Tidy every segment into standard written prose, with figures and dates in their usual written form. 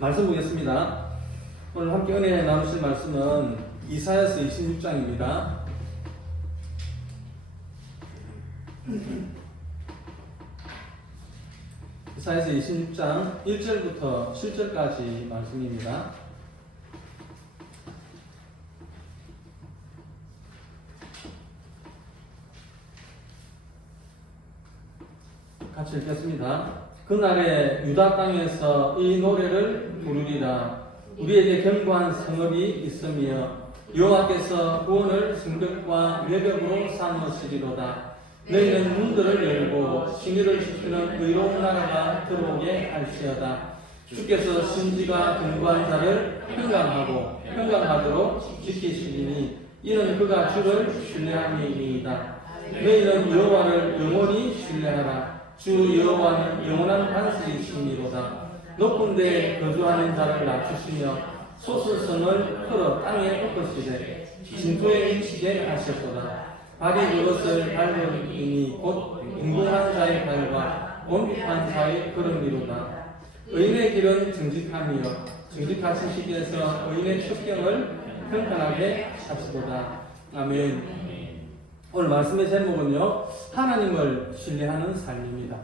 말씀 보겠습니다. 오늘 함께 은혜 나누실 말씀은 이사야서 26장입니다. 이사야서 26장 1절부터 7절까지 말씀입니다. 같이 읽겠습니다. 그날에 유다 땅에서 이 노래를 부르리라. 우리에게 견고한 성읍이 있으며 여호와께서 구원을 성벽과 외벽으로 삼으시리로다. 너희는 문들을 열고 신의를 지키는 의로운 나라가 들어오게 할지어다. 주께서 신지가 견고한 자를 평강하도록 지키시리니 이는 그가 주를 신뢰함이니이다. 너희는 여호와를 영원히 신뢰하라. 주 여호와는 영원한 반석이시니로다. 높은 데에 거주하는 자를 낮추시며 소수성을 풀어 땅에 엎으시되 진토에 미치게 하셨도다. 발이 그것을 밟으니 곧 인공한 자의 발과 원빛한 자의 걸음이로다. 의인의 길은 정직함이요 정직하시기에서 의인의 축경을 평탄하게 하시도다. 아멘. 오늘 말씀의 제목은요, 하나님을 신뢰하는 삶입니다.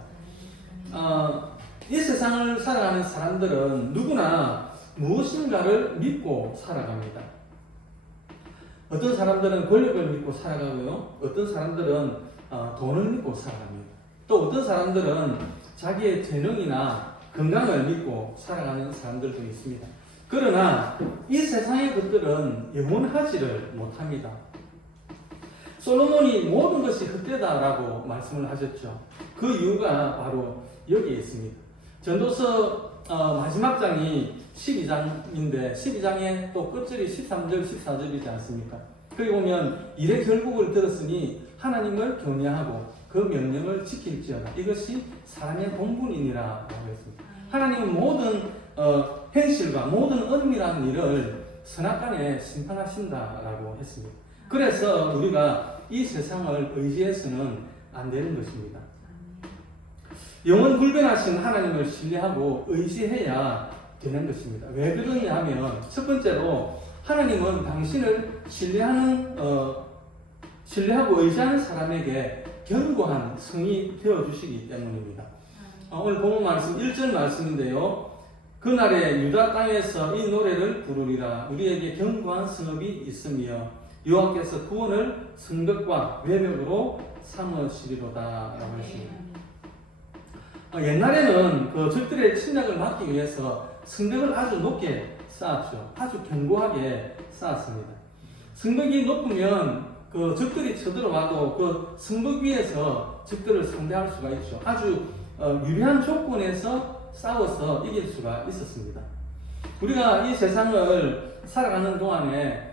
이 세상을 살아가는 사람들은 누구나 무엇인가를 믿고 살아갑니다. 어떤 사람들은 권력을 믿고 살아가고요, 어떤 사람들은 돈을 믿고 살아갑니다. 또 어떤 사람들은 자기의 재능이나 건강을 믿고 살아가는 사람들도 있습니다. 그러나 이 세상의 것들은 영원하지를 못합니다. 솔로몬이 모든 것이 헛되다라고 말씀을 하셨죠. 그 이유가 바로 여기에 있습니다. 전도서 마지막 장이 12장인데 12장에 또 끝절이 13절, 14절이지 않습니까? 거기 보면 이래 결국을 들었으니 하나님을 경외하고 그 명령을 지킬지어다. 이것이 사람의 본분이니라고 했습니다. 하나님은 모든 현실과 모든 은밀한 일을 선악간에 심판하신다라고 했습니다. 그래서 우리가 이 세상을 의지해서는 안 되는 것입니다. 영원 불변하신 하나님을 신뢰하고 의지해야 되는 것입니다. 왜 그러냐 하면 첫 번째로 하나님은 당신을 신뢰하고 의지하는 사람에게 견고한 성이 되어주시기 때문입니다. 오늘 본문 말씀 1절 말씀인데요. 그날에 유다 땅에서 이 노래를 부르리라. 우리에게 견고한 성읍이 있으며 여호와께서 구원을 성벽과 외벽으로 삼으시리로다 라고 했습니다. 옛날에는 그 적들의 침략을 막기 위해서 성벽을 아주 높게 쌓았죠. 아주 견고하게 쌓았습니다. 성벽이 높으면 그 적들이 쳐들어와도 그 성벽 위에서 적들을 상대할 수가 있죠. 아주 유리한 조건에서 싸워서 이길 수가 있었습니다. 우리가 이 세상을 살아가는 동안에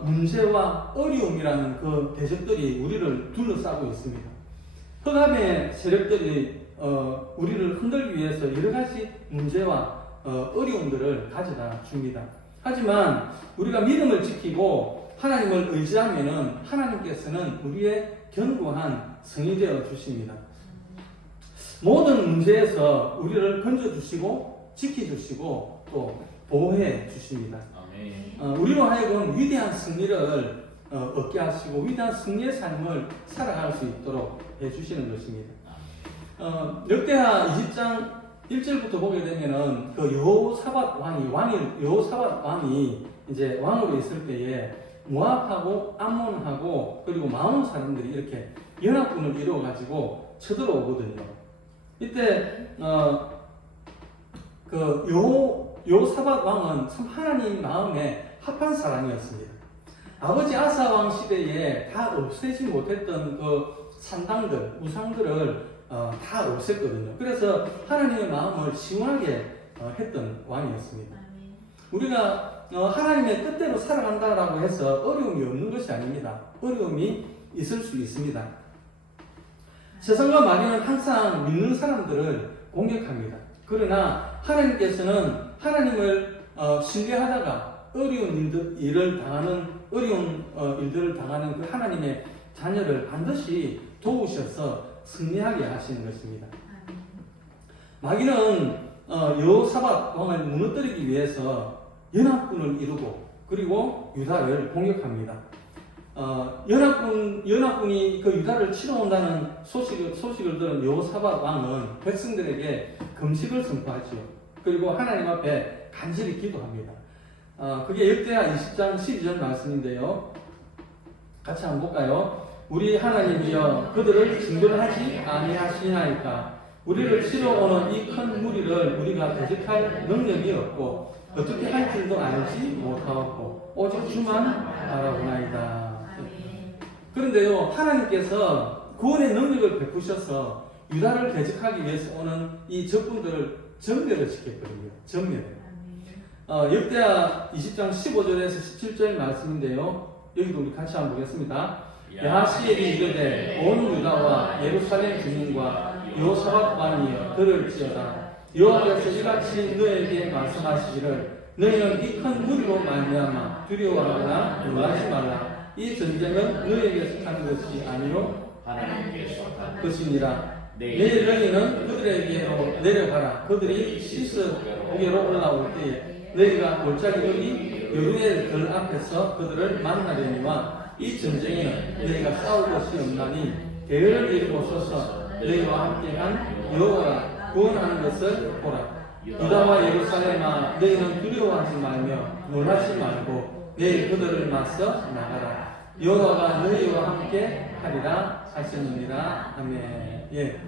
문제와 어려움이라는 그 대적들이 우리를 둘러싸고 있습니다. 흑암의 세력들이 우리를 흔들기 위해서 여러 가지 문제와 어려움들을 가져다 줍니다. 하지만 우리가 믿음을 지키고 하나님을 의지하면은 하나님께서는 우리의 견고한 성이 되어 주십니다. 모든 문제에서 우리를 건져주시고 지켜주시고 또 보호해 주십니다. 우리로 하여금 위대한 승리를 얻게 하시고 위대한 승리의 삶을 살아갈 수 있도록 해주시는 것입니다. 역대하 20장 1절부터 보게 되면은 그 여호사밧 왕이 이제 왕으로 있을 때에 모압하고 암몬하고 그리고 마온 사람들이 이렇게 연합군을 이루어 가지고 쳐들어오거든요. 이때 그 여호사밧 왕은 참 하나님 마음에 합한 사람이었습니다. 아버지 아사 왕 시대에 다 없애지 못했던 그 산당들, 우상들을 다 없앴거든요. 그래서 하나님의 마음을 시원하게 했던 왕이었습니다. 우리가 하나님의 뜻대로 살아간다라고 해서 어려움이 없는 것이 아닙니다. 어려움이 있을 수 있습니다. 세상과 마귀는 항상 믿는 사람들을 공격합니다. 그러나 하나님께서는 하나님을 신뢰하다가 어려운 일들을 당하는 그 하나님의 자녀를 반드시 도우셔서 승리하게 하시는 것입니다. 마귀는 여호사밧 왕을 무너뜨리기 위해서 연합군을 이루고 그리고 유다를 공격합니다. 연합군이 그 유다를 치러 온다는 소식을 들은 여호사밧 왕은 백성들에게 금식을 선포하지요. 그리고 하나님 앞에 간절히 기도합니다. 그게 역대하 20장 12절 말씀인데요. 같이 한번 볼까요? 우리 하나님이여 그들을 징벌하지 아니하시나이까. 우리를 치러 오는 이 큰 무리를 우리가 대적할 능력이 없고 어떻게 할 줄도 알지 못하고 오직 주만 바라보나이다. 그런데요, 하나님께서 구원의 능력을 베푸셔서 유다를 대적하기 위해서 오는 이 적군들을 전멸을 시켰거든요. 전멸. 역대하 20장 15절에서 17절 말씀인데요. 여기도 우리 같이 한번 보겠습니다. 야하시엘이 이르되 온 유다와 예루살렘 주민과 여호사밧 왕이여 들을지어다. 여호와께서 이같이 너에게 말씀하시기를 너희는 이 큰 무리로 말미암아 두려워하거나 놀라지 말라. 이 전쟁은 너희에게 속한 것이 아니요 하나님께 속한 것이니라. 내일 너희는 그들에게로 내려가라. 그들이 시스고개로 올라올 때에 너희가 골짜기 여기 여루의 들 앞에서 그들을 만나려니와 이 전쟁에 너희가 싸울 것이 없나니 대열을 이루어서서 너희와 함께한 여호와가 구원하는 것을 보라. 유다와 예루살렘아 너희는 두려워하지 말며 놀라지 말고 내일 그들을 맞서 나가라. 여호와가 너희와 함께 하리라 하시느니라. 아멘. 예.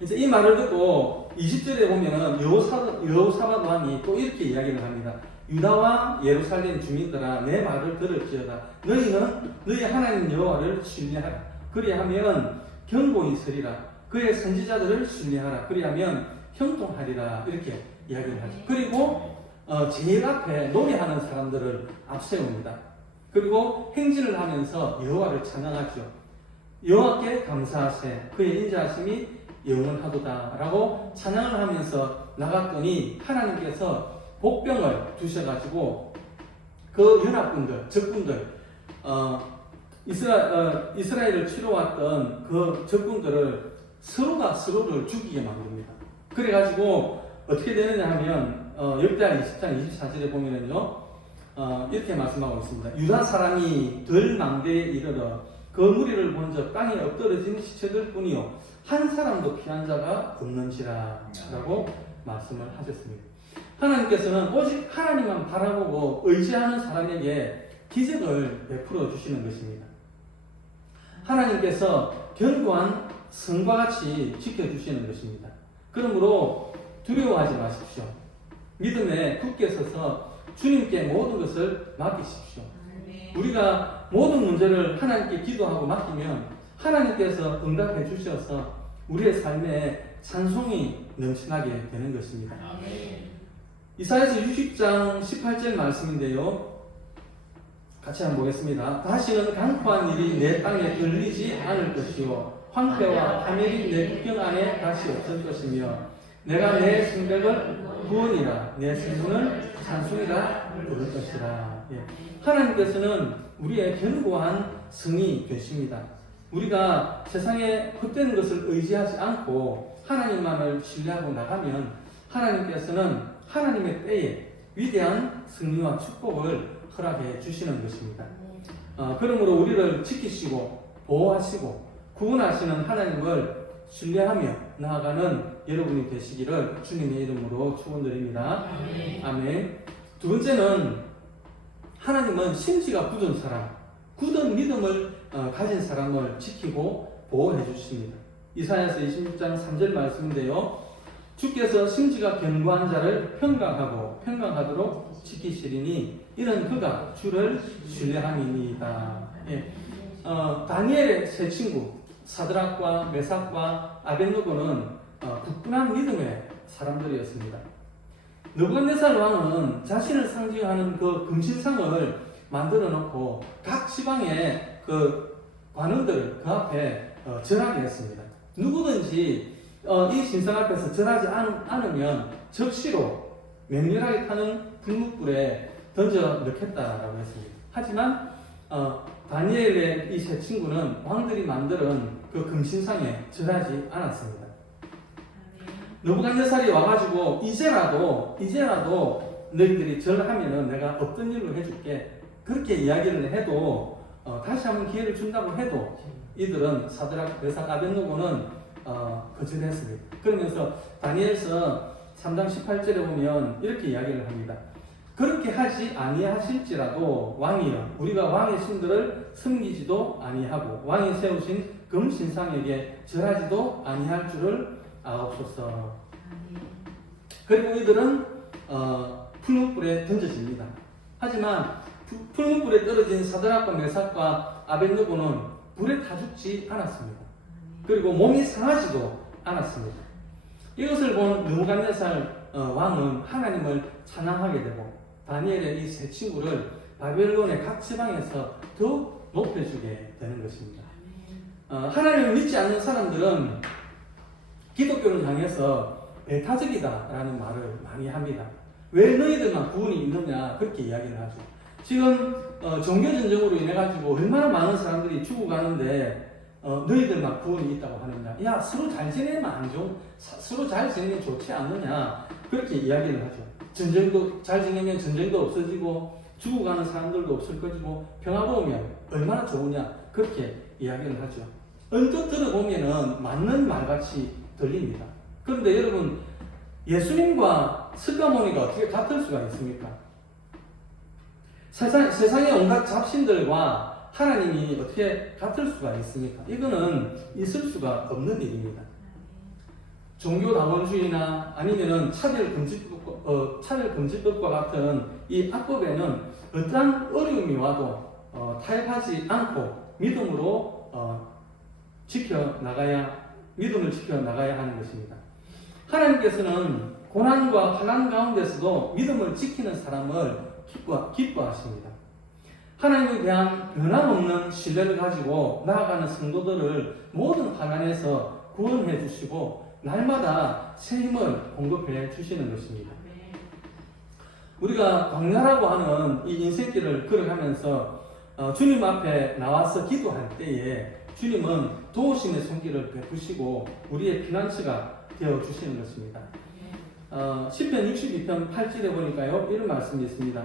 이제 이 말을 듣고 20절에 보면은 여호사밧 왕이 또 이렇게 이야기를 합니다. 유다와 예루살렘 주민들아 내 말을 들을지어다. 너희는 너희 하나님 여호와를 신뢰하라. 그리하면 경고히 서리라. 그의 선지자들을 신뢰하라. 그리하면 형통하리라. 이렇게 이야기를 하죠. 그리고 제일 앞에 노래하는 사람들을 앞세웁니다. 그리고 행진을 하면서 여호와를 찬양하죠. 여호와께 감사하세 그의 인자하심이 영원하도다 라고 찬양을 하면서 나갔더니 하나님께서 복병을 주셔가지고 그 연합군들, 적군들, 이스라엘을 치러 왔던 그 적군들을 서로가 서로를 죽이게 만듭니다. 그래가지고 어떻게 되느냐 하면 역대하 20장 24절에 보면은요 이렇게 말씀하고 있습니다. 유다 사람이 덜 망대에 이르러 그 무리를 본적 땅에 엎드러진 시체들 뿐이요 한 사람도 피한 자가 없는지라 라고 말씀을 하셨습니다. 하나님께서는 오직 하나님만 바라보고 의지하는 사람에게 기적을 베풀어 주시는 것입니다. 하나님께서 견고한 성과 같이 지켜주시는 것입니다. 그러므로 두려워하지 마십시오. 믿음에 굳게 서서 주님께 모든 것을 맡기십시오. 우리가 모든 문제를 하나님께 기도하고 맡기면 하나님께서 응답해 주셔서 우리의 삶에 찬송이 넘쳐나게 되는 것입니다. 이사야서 60장 18절 말씀인데요. 같이 한번 보겠습니다. 다시는 강포한 일이 내 땅에 들리지 않을 것이요 황폐와 파멸이 내 국경 안에 다시 없을 것이며 내가 내 성벽을 구원이라 내 성문을 찬송이라 부를 것이라. 예. 하나님께서는 우리의 견고한 성이 되십니다. 우리가 세상에 헛되는 것을 의지하지 않고 하나님만을 신뢰하고 나가면 하나님께서는 하나님의 때에 위대한 승리와 축복을 허락해 주시는 것입니다. 그러므로 우리를 지키시고 보호하시고 구원하시는 하나님을 신뢰하며 나아가는 여러분이 되시기를 주님의 이름으로 축원드립니다. 아멘. 두 번째는 하나님은 심지가 굳은 사람, 굳은 믿음을 가진 사람을 지키고 보호해 주십니다. 이사야서 26장 3절 말씀인데요. 주께서 심지가 견고한 자를 평강하도록 지키시리니 이는 그가 주를 신뢰함이니이다. 예. 다니엘의 세 친구 사드락과 메삭과 아벳느고는 굳건한 믿음의 사람들이었습니다. 느부갓네살 왕은 자신을 상징하는 그 금신상을 만들어 놓고 각 지방의 그 관원들을 그 앞에 절하게 했습니다. 누구든지 이 신상 앞에서 절하지 않으면 적시로 맹렬하게 타는 불뭇불에 던져 넣겠다라고 했습니다. 하지만 다니엘의 이 세 친구는 왕들이 만드는 그 금신상에 절하지 않았습니다. 느부갓네살이 와가지고 이제라도 너희들이 절하면은 내가 어떤 일로 해줄게 그렇게 이야기를 해도 다시 한번 기회를 준다고 해도 이들은 사드락, 메삭, 아벳느고는 거절했습니다. 그러면서 다니엘서 3장 18절에 보면 이렇게 이야기를 합니다. 그렇게 하지 아니하실지라도 왕이여 우리가 왕의 신들을 섬기지도 아니하고 왕이 세우신 금신상에게 절하지도 아니할 줄을 아옵소서. 그리고 이들은 풀무불에 던져집니다. 하지만 풀무불에 떨어진 사드락과 메삭과 아벳느고는 불에 타 죽지 않았습니다. 그리고 몸이 상하지도 않았습니다. 이것을 본 느부갓네살 왕은 하나님을 찬양하게 되고 다니엘의 이 세 친구를 바벨론의 각 지방에서 더욱 높여주게 되는 것입니다. 하나님을 믿지 않는 사람들은 기독교를 향해서 배타적이다라는 말을 많이 합니다. 왜 너희들만 구원이 있느냐 그렇게 이야기를 하죠. 지금 종교전쟁으로 인해 가지고 얼마나 많은 사람들이 죽어가는데 너희들만 구원이 있다고 하느냐. 야 서로 잘 지내면 안 좋은 서로 잘 지내면 좋지 않느냐 그렇게 이야기를 하죠. 전쟁도 잘 지내면 전쟁도 없어지고 죽어가는 사람들도 없을 것이고 평화로우면 얼마나 좋으냐 그렇게 이야기를 하죠. 언뜻 들어보면은 맞는 말같이 들립니다. 그런데 여러분 예수님과 석가모니가 어떻게 같을 수가 있습니까? 세상의 온갖 잡신들과 하나님이 어떻게 같을 수가 있습니까? 이거는 있을 수가 없는 일입니다. 종교다원주의나 아니면은 차별금지법과 같은 이 악법에는 어떠한 어려움이 와도 타협하지 않고 믿음으로 믿음을 지켜나가야 하는 것입니다. 하나님께서는 고난과 환난 가운데서도 믿음을 지키는 사람을 기뻐하십니다. 하나님에 대한 변함없는 신뢰를 가지고 나아가는 성도들을 모든 환난에서 구원해 주시고 날마다 새 힘을 공급해 주시는 것입니다. 우리가 광야라고 하는 이 인생길을 걸어가면서 주님 앞에 나와서 기도할 때에 주님은 도우심의 손길을 베푸시고 우리의 피난처가 되어 주시는 것입니다. 시편 62편 8절에 보니까요 이런 말씀이 있습니다.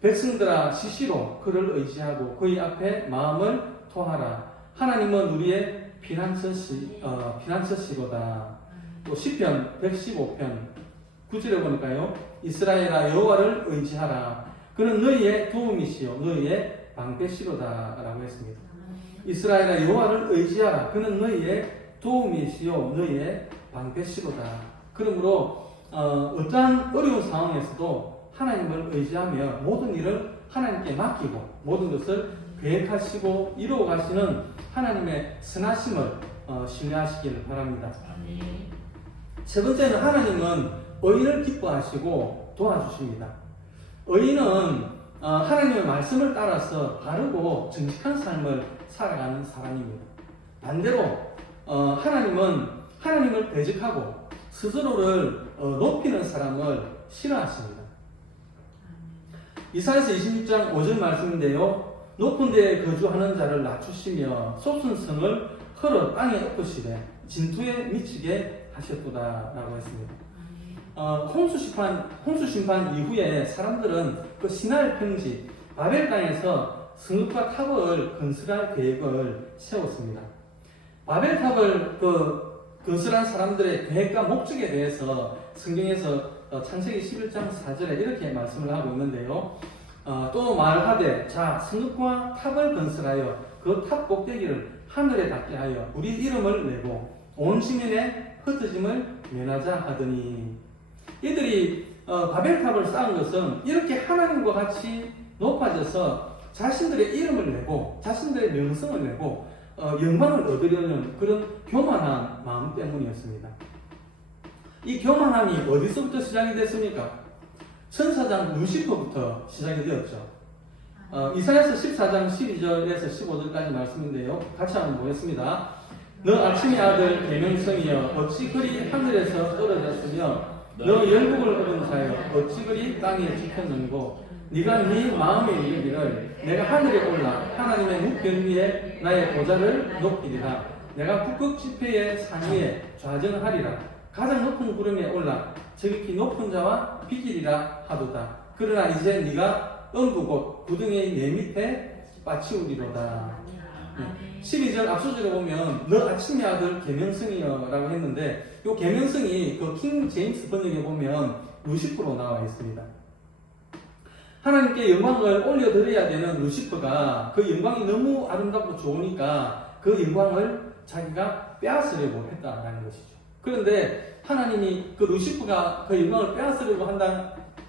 백성들아 시시로 그를 의지하고 그의 앞에 마음을 토하라. 하나님은 우리의 피난처시로다. 또 시편 115편 9절에 보니까요 이스라엘아 여호와를 의지하라. 그는 너희의 도움이시요 너희의 방패시로다 라고 했습니다. 이스라엘아 여호와를 의지하라. 그는 너희의 도움이시요 너희의 방패시로다. 그러므로 어떠한 어려운 상황에서도 하나님을 의지하며 모든 일을 하나님께 맡기고 모든 것을 계획하시고 이루어 가시는 하나님의 선하심을 신뢰하시기를 바랍니다. 세 번째는 하나님은 의인을 기뻐하시고 도와주십니다. 의인은 하나님의 말씀을 따라서 바르고 정직한 삶을 살아가는 사람입니다. 반대로 하나님은 하나님을 대적하고 스스로를 높이는 사람을 싫어하십니다. 이사야서 26장 5절 말씀인데요. 높은 데에 거주하는 자를 낮추시며 쏟은 성을 헐어 땅에 엎으시되 진토에 미치게 하셨도다 라고 했습니다. 홍수 심판 이후에 사람들은 그 시날 평지 바벨 땅에서 성읍과 탑을 건설할 계획을 세웠습니다. 바벨 탑을 건설한 사람들의 계획과 목적에 대해서 성경에서 창세기 11장 4절에 이렇게 말씀을 하고 있는데요. 또 말하되 자 성읍과 탑을 건설하여 그 탑 꼭대기를 하늘에 닿게 하여 우리 이름을 내고 온 시민의 흩어짐을 면하자 하더니 이들이 바벨탑을 쌓은 것은 이렇게 하나님과 같이 높아져서 자신들의 이름을 내고 자신들의 명성을 내고 영광을 얻으려는 그런 교만한 마음 때문이었습니다. 이 교만함이 어디서부터 시작이 됐습니까? 천사장 루시퍼부터 시작이 되었죠. 이사야서 14장 12절에서 15절까지 말씀인데요. 같이 한번 보겠습니다. 너 아침의 아들 계명성이여 어찌 그리 하늘에서 떨어졌으며 너 영국을 얻은 자여 어찌 그리 땅에 지켰는고 네가 네 마음에 이르기를 내가 하늘에 올라 하나님의 묵변 위에 나의 보좌를 높이리라. 내가 북극 지폐의 산 위에 좌정하리라. 가장 높은 구름에 올라 저기 높은 자와 비길이라 하도다. 그러나 이제 네가 음부곳 구덩이 내 밑에 빠치우리로다. 12절 앞서절에 보면 너 아침의 아들 계명성이여 라고 했는데 이 계명성이 그 킹 제임스 번역에 보면 루시퍼로 나와 있습니다. 하나님께 영광을 올려드려야 되는 루시퍼가 그 영광이 너무 아름답고 좋으니까 그 영광을 자기가 빼앗으려고 했다라는 것이죠. 그런데 하나님이 그 루시퍼가 그 영광을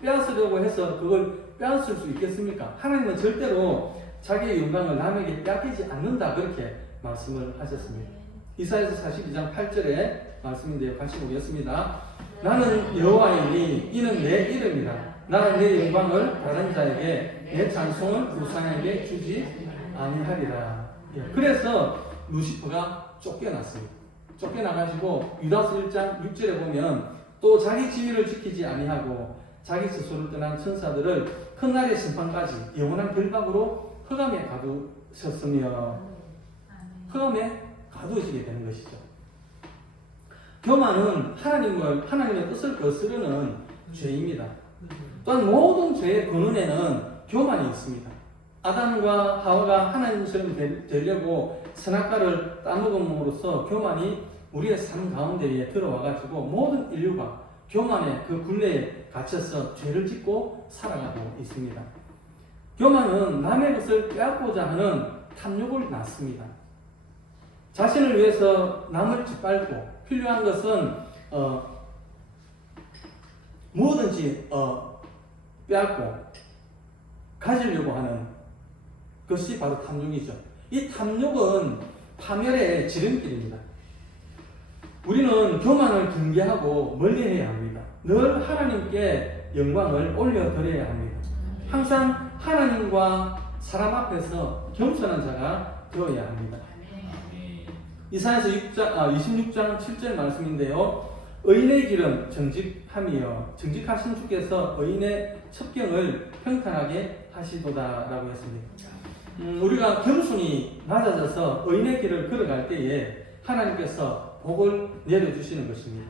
빼앗으려고 해서 그걸 빼앗을 수 있겠습니까? 하나님은 절대로 자기의 영광을 남에게 빼앗기지 않는다, 그렇게 말씀을 하셨습니다. 이사야서 42장 8절에 말씀인데요. 같이 보겠습니다. 나는 여호와이니 이는 내 이름이라. 나는 내 영광을 다른 자에게 내 찬송을 우상에게 주지 아니하리라. 그래서 루시퍼가 쫓겨났습니다. 쫓겨나가지고 유다서 1장 6절에 보면 또 자기 지위를 지키지 아니하고 자기 스스로를 떠난 천사들을 큰 날의 심판까지 영원한 결박으로 흑암에 가두셨으며 흑암에 가두어지게 되는 것이죠. 교만은 하나님의 뜻을 거스르는 죄입니다. 또한 모든 죄의 근원에는 교만이 있습니다. 아담과 하와가 하나님처럼 되려고 선악과를 따먹음으로써 교만이 우리의 삶 가운데에 들어와가지고 모든 인류가 교만의 그 굴레에 갇혀서 죄를 짓고 살아가고 있습니다. 교만은 남의 것을 빼앗고자 하는 탐욕을 낳습니다. 자신을 위해서 남을 짓밟고 필요한 것은 무엇든지 빼앗고 가지려고 하는 것이 바로 탐욕이죠. 이 탐욕은 파멸의 지름길입니다. 우리는 교만을 경계하고 멀리해야 합니다. 늘 하나님께 영광을 올려드려야 합니다. 항상 하나님과 사람 앞에서 겸손한 자가 되어야 합니다. 이사야서 26장 7절 말씀인데요. 의인의 길은 정직함이여 정직하신 주께서 의인의 첩경을 평탄하게 하시도다 라고 했습니다. 우리가 겸손히 낮아져서 의인의 길을 걸어갈 때에 하나님께서 복을 내려주시는 것입니다.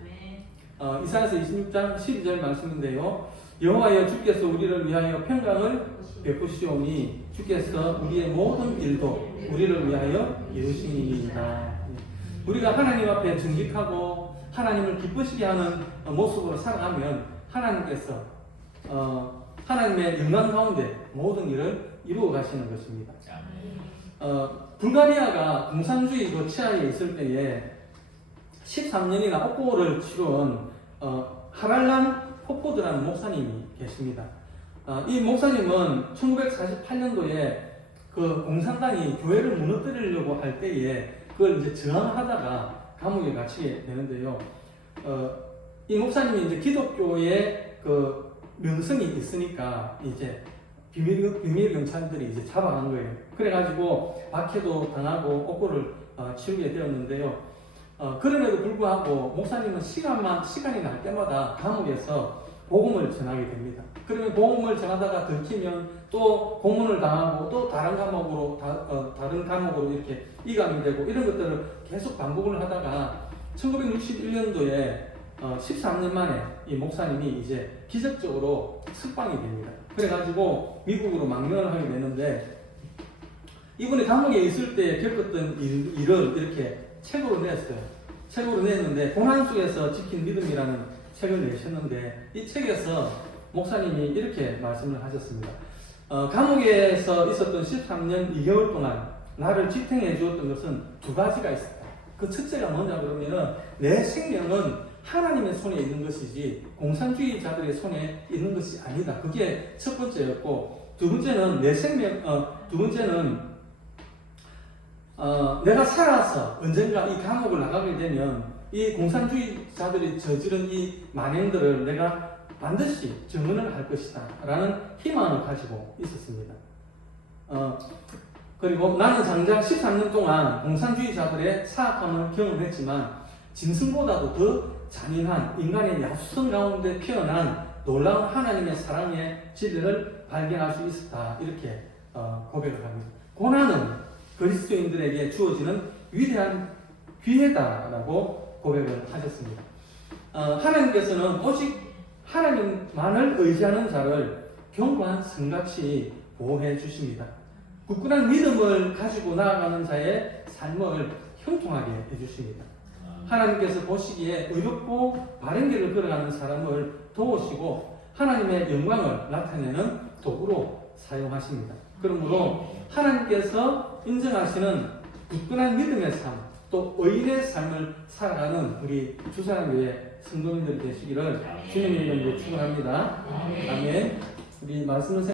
이사야서 26장 12절 말씀인데요. 여호와여 주께서 우리를 위하여 평강을 베푸시오니 주께서 우리의 모든 일도 우리를 위하여 이루시니이다. 우리가 하나님 앞에 정직하고 하나님을 기쁘시게 하는 모습으로 살아가면 하나님께서 하나님의 영광 가운데 모든 일을 이루어 가시는 것입니다. 불가리아가 공산주의 그 치하에 있을 때에 13년이나 옥고를 치룬 하랄람 포포드라는 목사님이 계십니다. 이 목사님은 1948년도에 그 공산당이 교회를 무너뜨리려고 할 때에 그걸 이제 저항하다가 감옥에 갇히게 되는데요. 이 목사님이 이제 기독교의 그 명성이 있으니까 이제 비밀 경찰들이 이제 잡아간 거예요. 그래가지고 박해도 당하고 옥고를 치르게 되었는데요. 그럼에도 불구하고 목사님은 시간이 날 때마다 감옥에서 복음을 전하게 됩니다. 그러면 복음을 전하다가 들키면 또 고문을 당하고 또 다른 감옥으로 이렇게 이감이 되고 이런 것들을 계속 반복을 하다가 1961년도에 13년 만에 이 목사님이 이제 기적적으로 석방이 됩니다. 그래가지고 미국으로 망명을 하게 되는데 이분이 감옥에 있을 때 겪었던 일을 이렇게 책으로 냈어요. 책으로 냈는데 고난 속에서 지킨 믿음이라는 책을 내셨는데 이 책에서 목사님이 이렇게 말씀을 하셨습니다. 감옥에서 있었던 13년 2개월 동안 나를 지탱해 주었던 것은 두 가지가 있었다. 그 첫째가 뭐냐 그러면은 내 생명은 하나님의 손에 있는 것이지 공산주의자들의 손에 있는 것이 아니다. 그게 첫 번째였고 두 번째는 내가 살아서 언젠가 이 감옥을 나가게 되면 이 공산주의자들이 저지른 이 만행들을 내가 반드시 증언을 할 것이다 라는 희망을 가지고 있었습니다. 그리고 나는 장작 13년 동안 공산주의자들의 사악함을 경험했지만 짐승보다도 더 잔인한 인간의 야수성 가운데 피어난 놀라운 하나님의 사랑의 진리를 발견할 수 있었다 이렇게 고백을 합니다. 고난은 그리스도인들에게 주어지는 위대한 기회다라고 고백을 하셨습니다. 하나님께서는 오직 하나님만을 의지하는 자를 견고한 성같이 보호해 주십니다. 굳건한 믿음을 가지고 나아가는 자의 삶을 형통하게 해주십니다. 하나님께서 보시기에 의롭고 바른 길을 걸어가는 사람을 도우시고 하나님의 영광을 나타내는 도구로 사용하십니다. 그러므로 하나님께서 인정하시는 굳건한 믿음의 삶, 또 의인의 삶을 살아가는 우리 주사랑교회 성도님들 되시기를 주님의 이름으로 축원합니다. 아멘. 우리 말씀을